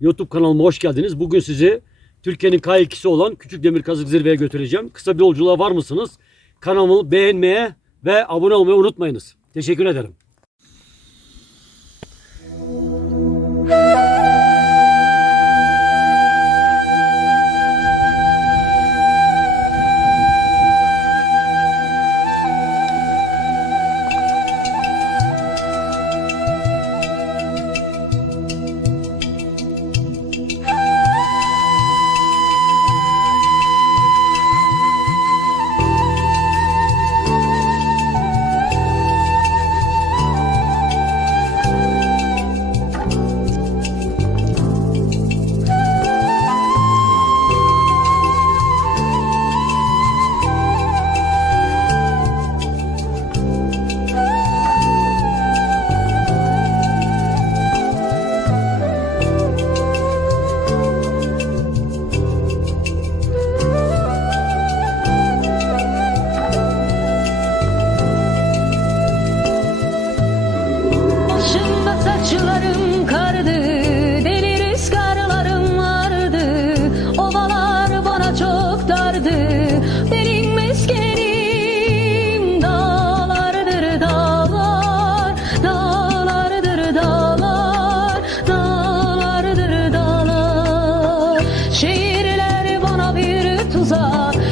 YouTube kanalıma hoş geldiniz. Bugün sizi Türkiye'nin K2'si olan Küçük Demir Kazık Zirve'ye götüreceğim. Kısa bir yolculuğa var mısınız? Kanalımı beğenmeye ve abone olmayı unutmayınız. Teşekkür ederim.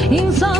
İnsan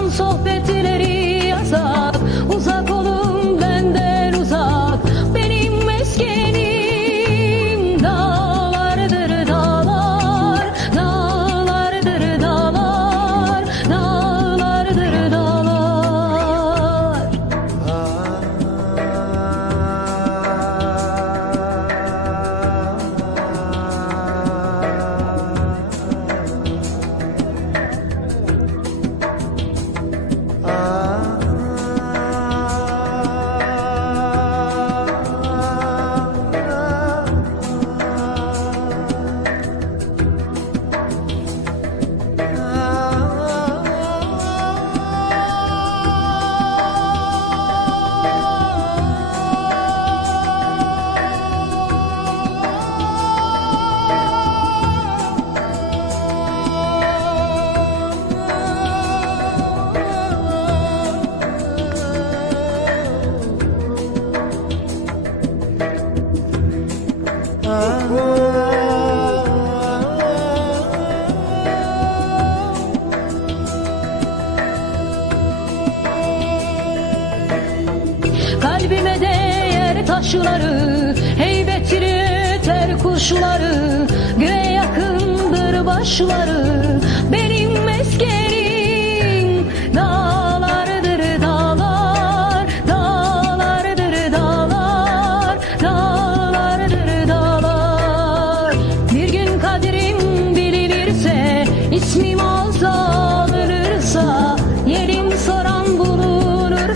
Kalbime değer taşları Heybetli öter kuşları Göğe yakındır başları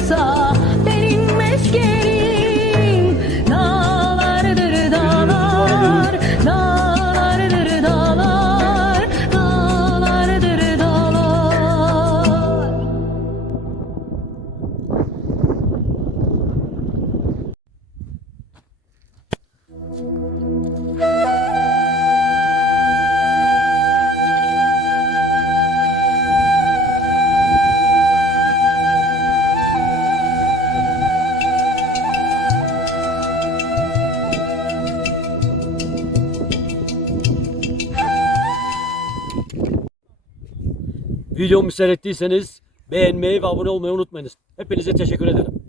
sağ Videomu seyrettiyseniz beğenmeyi ve abone olmayı unutmayınız. Hepinize teşekkür ederim.